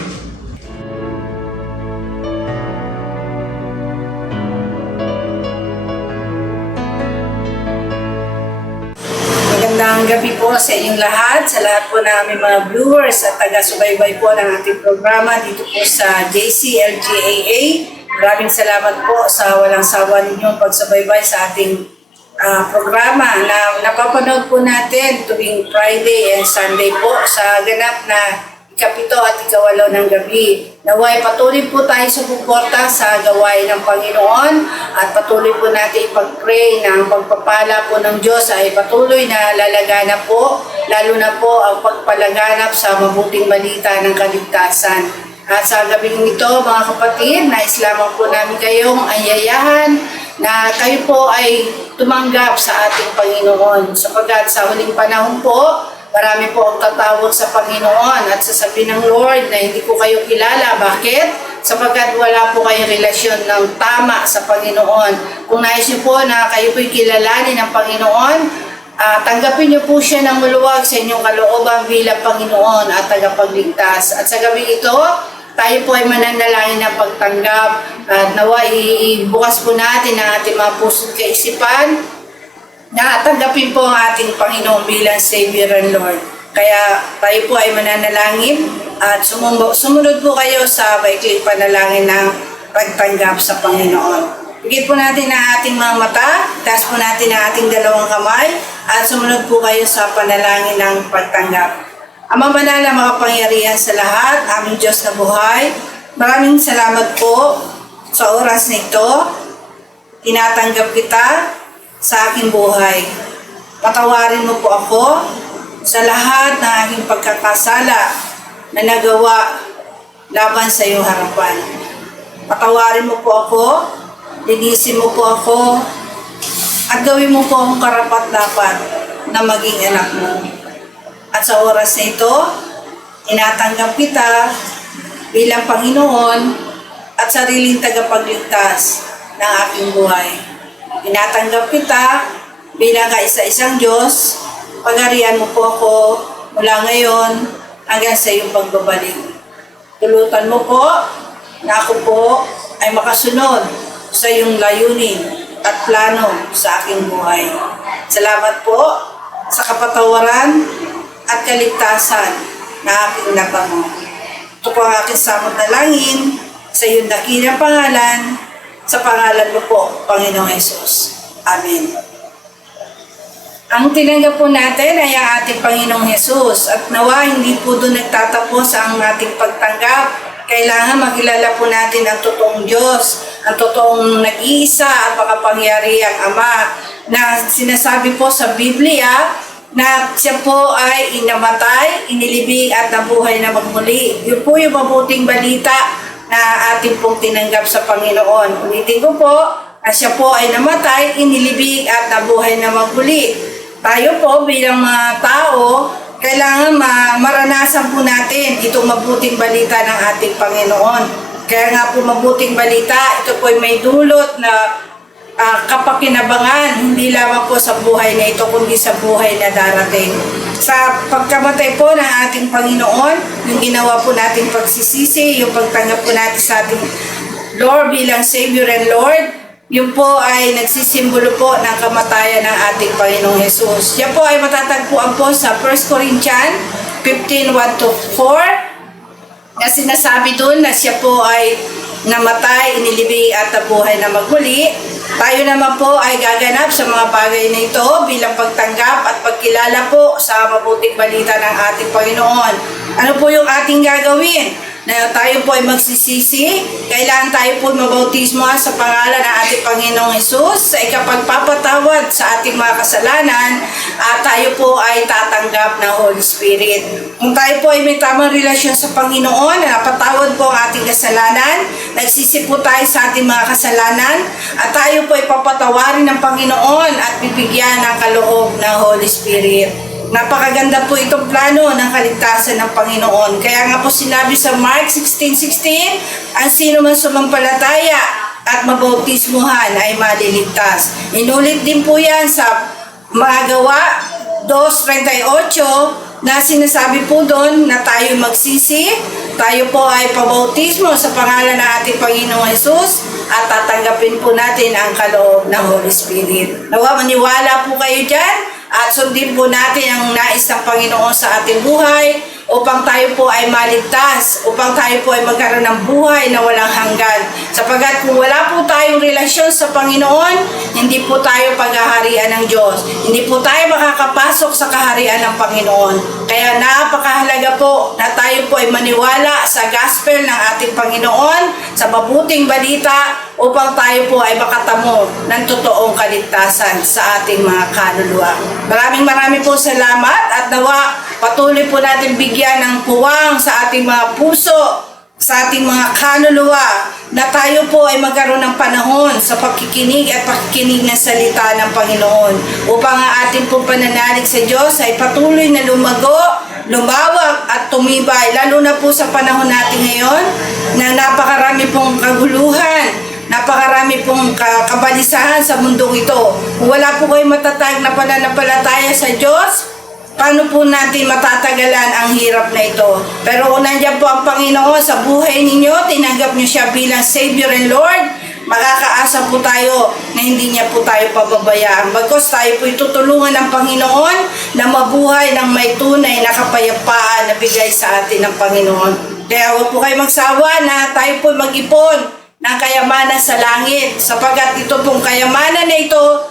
Magandang gabi po sa inyong lahat, sa lahat po na aming mga viewers at taga-subaybay po ng ating programa dito po sa JCLGAA. Maraming salamat po sa walang sawa ninyong pagsubaybay sa ating programa na napapanood po natin tuwing Friday and Sunday po sa ganap na ikapito at ikawalo ng gabi. Naway patuloy po tayo sa suporta sa gawain ng Panginoon at patuloy po natin ipag-pray na ang pagpapala po ng Diyos ay patuloy na lalaganap po, lalo na po ang pagpalaganap sa mabuting balita ng kaligtasan. At sa gabing ito, mga kapatid, nais lamang po namin kayong anyayahan na kayo po ay tumanggap sa ating Panginoon. Sapagkat sa huling panahon po, marami po ang tatawag sa Panginoon at sasabihin ng Lord na hindi ko kayo kilala. Bakit? Sapagkat wala po kayong relasyon ng tama sa Panginoon. Kung nais niyo po na kayo po'y kilalanin ng Panginoon, tanggapin niyo po siya ng maluwag sa inyong kalooban bilang Panginoon at tagapagligtas. At sa gabi ito, tayo po ay mananalangin ng pagtanggap at nawa ibukas po natin ang ating mga puso't kaisipan na tanggapin po ang ating Panginoon bilang Savior and Lord. Kaya tayo po ay mananalangin at sumunod po kayo sa baikling panalangin ng pagtanggap sa Panginoon. Higit po natin ang ating mga mata, taas po natin ang ating dalawang kamay at sumunod po kayo sa panalangin ng pagtanggap. Amang banal na makapangyarihan sa lahat, aming Diyos na buhay, maraming salamat po sa oras na ito. Tinatanggap kita sa aking buhay. Patawarin mo po ako sa lahat ng aking pagkakasala na nagawa laban sa iyong harapan. Patawarin mo po ako, linisin mo po ako, at gawin mo po akong karapat-dapat na maging anak mo. At sa oras na ito, tinatanggap kita bilang Panginoon at sariling tagapagligtas ng aking buhay. Tinatanggap kita bilang kaisa-isang Diyos. Pagarian mo po ako mula ngayon hanggang sa iyong pagbabalik. Tulutan mo po na ako po ay makasunod sa iyong layunin at plano sa aking buhay. Salamat po sa kapatawaran at kaligtasan na aking natamo. Ito po ang aking samot na langin sa iyong dakilang pangalan, sa pangalan mo po, Panginoong Hesus. Amen. Ang tinanggap po natin ay ang ating Panginoong Hesus at nawa hindi po doon nagtatapos ang ating pagtanggap kailangan makilala po natin ang totoong Diyos, ang totoong nag-iisa at makapangyarihang Ama na sinasabi po sa Biblia na siya po ay inamatay, inilibing at nabuhay na magmuli. Yun po yung mabuting balita na ating pong tinanggap sa Panginoon. Ulitin ko po, na siya po ay namatay, inilibing at nabuhay na magmuli. Tayo po bilang mga tao, kailangan maranasan po natin itong mabuting balita ng ating Panginoon. Kaya nga po mabuting balita, ito po ay may dulot na kapakinabangan, hindi lamang po sa buhay na ito, kundi sa buhay na darating. Sa pagkamatay po ng ating Panginoon, yung ginawa po nating pagsisisi, yung pagtanggap po natin sa ating Lord bilang Savior and Lord, yun po ay nagsisimbolo po ng kamatayan ng ating Panginoong Jesus. Yan po ay matatagpuan po sa 1 Corinthians 15:1-4 na sinasabi doon na siya po ay namatay, inilibing at nabuhay na magmuli. Tayo naman po ay gaganap sa mga bagay na ito bilang pagtanggap at pagkilala po sa mabuting balita ng ating Panginoon. Ano po yung ating gagawin? Na tayo po ay magsisisi, kailangan tayo po mabautismo sa pangalan ng ating Panginoong Jesus sa ikapagpapatawad sa ating mga kasalanan at tayo po ay tatanggap ng Holy Spirit. Kung tayo po ay may tamang relasyon sa Panginoon, na napatawad po ang ating kasalanan, nagsisi po tayo sa ating mga kasalanan at tayo po ay papatawarin ng Panginoon at bibigyan ng kaloob ng Holy Spirit. Napakaganda po itong plano ng kaligtasan ng Panginoon. Kaya nga po sinabi sa Mark 16:16, ang sino man sumampalataya at mabautismuhan ay maliligtas. Inulit din po yan sa mga Gawa 2:38 na sinasabi po doon na tayo magsisi, tayo po ay pabautismo sa pangalan ng ating Panginoong Jesus at tatanggapin po natin ang kaloob ng Holy Spirit. Nawa maniwala po kayo dyan at sundin po natin ang nais ng Panginoon sa ating buhay upang tayo po ay maligtas, upang tayo po ay magkaroon ng buhay na walang hanggan. Sapagkat kung wala po tayong relasyon sa Panginoon, hindi po tayo paghaharian ng Diyos. Hindi po tayo makakapasok sa kaharian ng Panginoon. Kaya napakahalaga po na tayo po ay maniwala sa gospel ng ating Panginoon, sa mabuting balita, upang tayo po ay makatamo ng totoong kaligtasan sa ating mga kaluluwa. Maraming po salamat at nawa patuloy po natin bigyan ng puwang sa ating mga puso, sa ating mga kaluluwa, na tayo po ay magkaroon ng panahon sa pagkikinig at pakikinig ng salita ng Panginoon upang ang ating pong pananalig sa Diyos ay patuloy na lumago, lumawak at tumibay, lalo na po sa panahon natin ngayon na napakarami pong kaguluhan, napakarami pong kabalisahan sa mundong ito. Kung wala po kayo matatag na pananampalataya sa Diyos, paano po natin matatagalan ang hirap na ito? Pero kung nandiyan po ang Panginoon sa buhay ninyo, tinanggap nyo siya bilang Savior and Lord, makakaasa po tayo na hindi niya po tayo pababayaan. Bagkus tayo po itutulungan ng Panginoon na mabuhay ng may tunay na kapayapaan na bigay sa atin ng Panginoon. Kaya huwag po kayo magsawa na tayo po mag-ipon ng kayamanan sa langit, sapagkat ito pong kayamanan na ito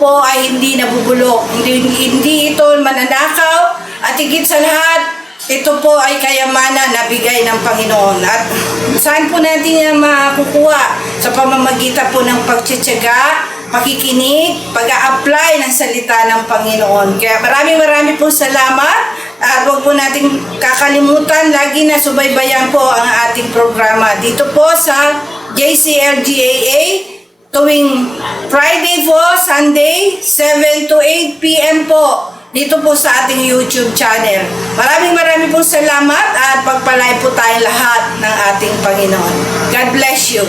po ay hindi nabubulok, hindi ito mananakaw, at higit sa lahat, ito po ay kayamanan na bigay ng Panginoon. At saan po natin yan makukuha? Sa pamamagitan po ng pagtsatsaga, pakikinig, pag-a-apply ng salita ng Panginoon. Kaya maraming po salamat. At huwag po natin kakalimutan, lagi na subaybayan po ang ating programa dito po sa JCLGAA tuwing Friday po, Sunday, 7 to 8 p.m. po dito po sa ating YouTube channel. Maraming pong salamat at pagpalay po tayo lahat ng ating Panginoon. God bless you.